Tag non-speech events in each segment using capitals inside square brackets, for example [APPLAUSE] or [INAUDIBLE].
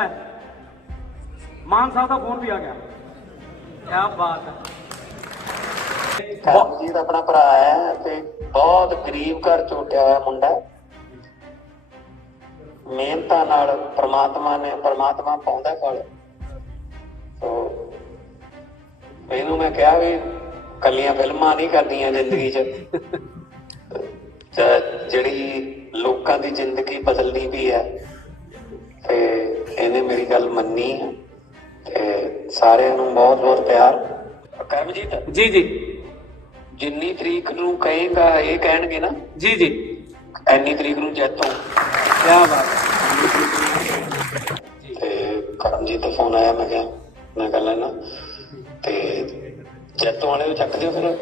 ਲੈ ਮਾਨ ਸਾਹਿਬ ਦਾ ਫੋਨ ਵੀ ਆ ਗਿਆ। ਕੀ ਬਾਤ ਹੈ। ਕਰਮਜੀਤ ਆਪਣਾ ਭਰਾ ਹੈ ਤੇ ਬਹੁਤ ਗਰੀਬ ਘਰ ਚੋਟਿਆ ਹੋਇਆ ਮੁੰਡਾ। ਮਿਹਨਤਾਂ ਨਾਲ ਪ੍ਰਮਾਤਮਾ ਨੇ ਪ੍ਰਮਾਤਮਾ ਪਾਉਂਦਾ ਫਲ। ਸੋ ਇਹਨੂੰ ਮੈਂ ਕਿਹਾ ਵੀ ਕੱਲੀਆਂ ਫਿਲਮਾਂ ਨਹੀਂ ਕਰਦੀਆਂ ਜ਼ਿੰਦਗੀ 'ਚ। [LAUGHS] ਜਿਹੜੀ ਲੋਕਾਂ ਦੀ ਜ਼ਿੰਦਗੀ ਬਦਲਦੀ ਵੀ ਹੈ। ਮੰਨੀ। ਤੇ ਸਾਰਿਆਂ ਨੂੰ ਬਹੁਤ ਬਹੁਤ ਪਿਆਰ। ਕਰਮਜੀਤ? ਜੀ ਜੀ। ਜਿੰਨੀ ਤਰੀਕ ਨੂੰ ਕਹੇਗਾ ਇਹ ਕਹਿਣਗੇ ਨਾ। ਜੀ ਜੀ। ਐਨੀ ਤਰੀਕ ਨੂੰ ਜੈਤੋਂ ਕੀ ਬਾਤ ਹੈ। ਤੇ ਕਰਮਜੀਤ ਦਾ ਫੋਨ ਆਇਆ ਮੈਂ ਕਿਹਾ ਮੈਂ ਕਰ ਲੈਣਾ ਤੇ ਜੈਤੋਂ ਵਾਲੇ ਨੂੰ ਚੱਕ ਦਿਓ ਫਿਰ।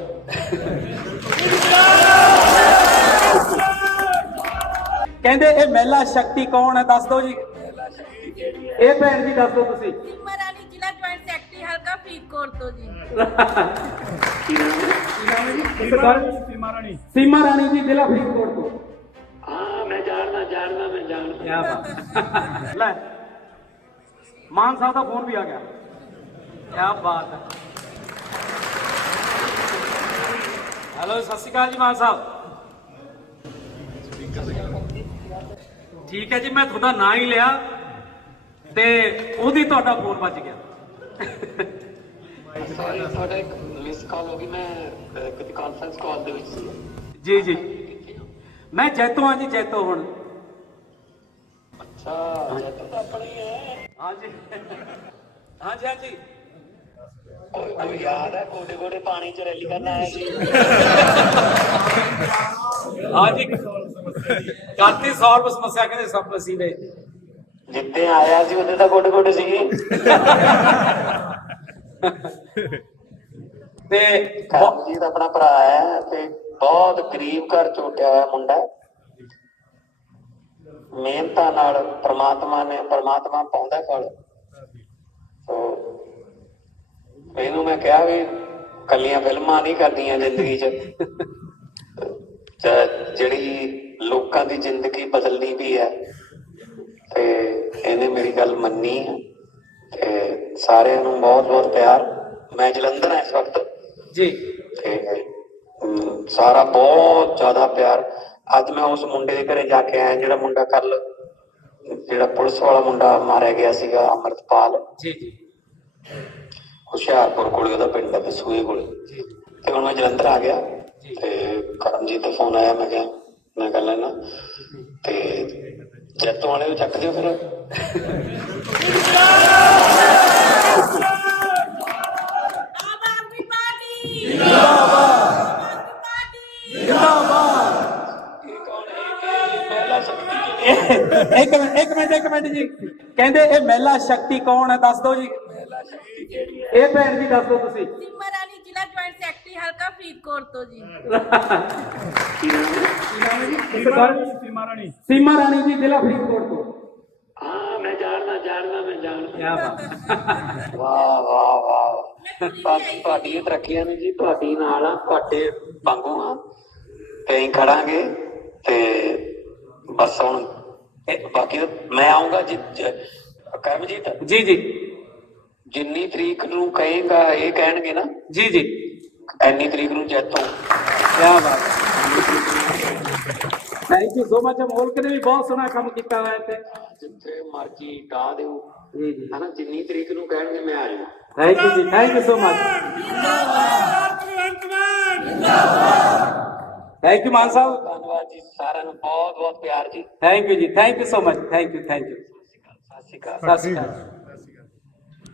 ਕਹਿੰਦੇ ਇਹ ਮਹਿਲਾ ਸ਼ਕਤੀ ਕੌਣ ਹੈ? ਦੱਸ ਦਿਓ ਜੀ। ਇਹ ਭੈਣ ਜੀ ਦੱਸ ਤੁਸੀਂ। ਸਿਮਰ ਰਾਣੀ ਜ਼ਿਲ੍ਹਾ ਜੁਆਇੰਟ ਸੈਕਟਰੀ ਹਲਕਾ ਫਰੀਦਕੋਟ ਤੋਂ ਜੀ। ਸੀਮਾ ਰਾਣੀ ਸੀਮਾ ਰਾਣੀ ਜੀ ਜ਼ਿਲ੍ਹਾ ਫਰੀਦਕੋਟ ਤੋਂ। ਹਾਂ ਮੈਂ ਜਾਣਦਾ ਜਾਣਦਾ ਮੈਂ ਜਾਣਦਾ। ਕੀ ਬਾਤ। ਲੈ ਮਾਨ ਸਾਹਿਬ ਦਾ ਫੋਨ ਵੀ ਆ ਗਿਆ। ਕੀ ਬਾਤ। ਹੈ ਹੈਲੋ ਸਤਿ ਸ਼੍ਰੀ ਅਕਾਲ ਜੀ ਮਾਨ ਸਾਹਿਬ। ਠੀਕ ਹੈ ਜੀ ਮੈਂ ਤੁਹਾਡਾ ਨਾਂ ਹੀ ਲਿਆ। ਤੇ ਉਹਦੀ ਤੁਹਾਡਾ ਫੋਨ ਵੱਜ ਗਿਆ। ਸੌਰੀ ਤੁਹਾਡਾ ਇੱਕ ਮਿਸ ਕਾਲ ਹੋ ਗਈ ਮੈਂ ਅਹ, ਕਿਤੇ ਕਾਨਫਰੰਸ ਕਾਲ ਦੇ ਵਿੱਚ ਸੀ। ਜੀ ਜੀ। ਮੈਂ ਜੈਤੋ ਹਾਂ ਜੀ ਜੈਤੋ ਹੁਣ। ਅੱਛਾ ਜੈਤੋਂ ਤਾਂ ਆਪਣੀ ਹੈ। ਹਾਂਜੀ। ਹਾਂਜੀ ਹਾਂਜੀ। ਕੋਈ ਕੋਈ ਯਾਦ ਹੈ ਗੋਡੇ ਗੋਡੇ ਪਾਣੀ ਚ ਰੈਲੀ ਕਰਨ ਆਇਆ ਸੀ। ਹਾਂਜੀ। ਕਰਤੀ ਸੌਲਵ ਸਮੱਸਿਆ ਕਹਿੰਦੇ ਸਭ ਨਸੀਬੇ ਜਿੱਤੇ ਆਇਆ ਸੀ, ਉਹਦੇ ਤਾਂ ਗੁੱਡ ਗੁੱਡ ਸੀ ਤੇ ਕਰਮਜੀਤ ਆਪਣਾ ਭਰਾ ਹੈ ਤੇ ਬਹੁਤ ਗਰੀਬ ਘਰ ਚੋਟਿਆ ਹੋਇਆ ਮੁੰਡਾ ਮਿਹਨਤਾਂ ਨਾਲ ਪ੍ਰਮਾਤਮਾ ਨੇ, ਪ੍ਰਮਾਤਮਾ ਪਾਉਂਦਾ ਫਲ। ਸੋ ਇਹਨੂੰ ਮੈਂ ਕਿਹਾ ਵੀ ਕੱਲੀਆਂ ਫਿਲਮਾਂ ਨਹੀਂ ਕਰਦੀਆਂ ਜ਼ਿੰਦਗੀ 'ਚ। ਜਿਹੜੀ ਲੋਕਾਂ ਦੀ ਜ਼ਿੰਦਗੀ ਬਦਲਦੀ ਵੀ ਹੈ। ਤੇ ਇਹਨੇ ਮੇਰੀ ਗੱਲ ਮੰਨੀ ਤੇ ਸਾਰਿਆਂ ਨੂੰ ਬਹੁਤ ਬਹੁਤ ਪਿਆਰ। ਮੈਂ ਜਲੰਧਰ ਹਾਂ ਇਸ ਵਕਤ। ਜੀ। ਤੇ ਸਾਰਾ ਬਹੁਤ ਜ਼ਿਆਦਾ ਪਿਆਰ। ਅੱਜ ਮੈਂ ਉਸ ਮੁੰਡੇ ਦੇ ਘਰੇ ਜਾ ਕੇ ਆਇਆ ਜਿਹੜਾ ਮੁੰਡਾ ਕੱਲ ਜਿਹੜਾ ਪੁਲਿਸ ਵਾਲਾ ਮੁੰਡਾ ਮਾਰਿਆ ਗਿਆ ਸੀਗਾ ਅਮਰਤਪਾਲ। ਜੀ ਜੀ। ਹੁਸ਼ਿਆਰਪੁਰ ਕੋਲ ਉਹਦਾ ਪਿੰਡ ਹੈ ਦਸੂਏ ਕੋਲ। ਜੀ। ਤੇ ਹੁਣ ਮੈਂ ਜਲੰਧਰ ਆ ਗਿਆ। ਤੇ ਕਰਮਜੀਤ ਦਾ ਫੋਨ ਆਇਆ ਮੈਂ ਕਿਹਾ ਮੈਂ ਕਰ ਲੈਣਾ। ਤੇ ਜੈਤੋਂ ਵਾਲੇ ਨੂੰ ਚੱਕ ਦਿਓ ਫਿਰ। ਇੱਕ ਮਿੰਟ ਇੱਕ ਮਿੰਟ ਇੱਕ ਮਿੰਟ ਜੀ। ਕਹਿੰਦੇ ਇਹ ਮਹਿਲਾ ਸ਼ਕਤੀ ਕੌਣ ਹੈ? ਦੱਸ ਦਿਓ ਜੀ। ਇਹ ਭੈਣ ਜੀ ਦੱਸ ਦਿਓ ਤੁਸੀਂ। ਰਾਣੀ ਜ਼ਿਲ੍ਹਾ ਜੁਆਇੰਟ ਸੈਕਟਰੀ ਹਲਕਾ ਫਰੀਦਕੋਟ ਤੋਂ ਜੀ। ਸੀਮਾ ਰਾਣੀ ਜੀ ਜ਼ਿਲ੍ਹਾ ਫਰੀਦਕੋਟ ਤੋਂ। ਹਾਂ ਮੈਂ ਜਾਣਦਾ ਜਾਣਦਾ ਮੈਂ ਜਾਣਦਾ। ਕੀ ਬਾਤ। ਵਾਹ ਵਾਹ ਵਾਹ। ਬਸ ਤੁਹਾਡੀ ਇਹ ਤਰੱਕੀਆਂ ਨੇ ਜੀ ਤੁਹਾਡੀ ਨਾਲ ਆ ਤੁਹਾਡੇ ਵਾਂਗੂ ਆ। ਤੇ ਅਸੀਂ ਖੜਾਂਗੇ ਤੇ ਬਸ ਹੁਣ ਇਹ ਬਾਕੀ ਮੈਂ ਆਉਂਗਾ ਜੀ ਜ- ਕਰਮਜੀਤ? ਜੀ ਜੀ। ਜਿੰਨੀ ਤਰੀਕ ਨੂੰ ਕਹੇਗਾ ਇਹ ਕਹਿਣਗੇ ਨਾ? ਜੀ ਜੀ। ਐਨੀ ਤਰੀਕ ਨੂੰ ਜੈਤੋਂ ਕੀ ਬਾਤ thank you so much Molak ਨੇ ਵੀ ਬਹੁਤ ਸੋਹਣਾ ਕੰਮ ਕੀਤਾ ਹੋਇਆ ਤੇ ਜਿੱਥੇ ਮਰਜ਼ੀ ਗਾ ਦਿਓ। ਜੀ ਜੀ। ਹਨਾ ਜਿੰਨੀ ਤਰੀਕ ਨੂੰ ਕਹਿਣਗੇ ਮੈਂ ਆ ਜਾਊਂ। ਥੈਂਕ ਯੂ ਜੀ thank you so much thank you Mann Sahib. ਧੰਨਵਾਦ ਜੀ ਸਾਰਿਆਂ ਨੂੰ ਬਹੁਤ ਬਹੁਤ ਪਿਆਰ ਜੀ। ਥੈਂਕ ਯੂ ਜੀ thank you so much thank you thank you ਸਤਿ ਸ਼੍ਰੀ ਅਕਾਲ। ਸਤਿ ਸ਼੍ਰੀ ਅਕਾਲ।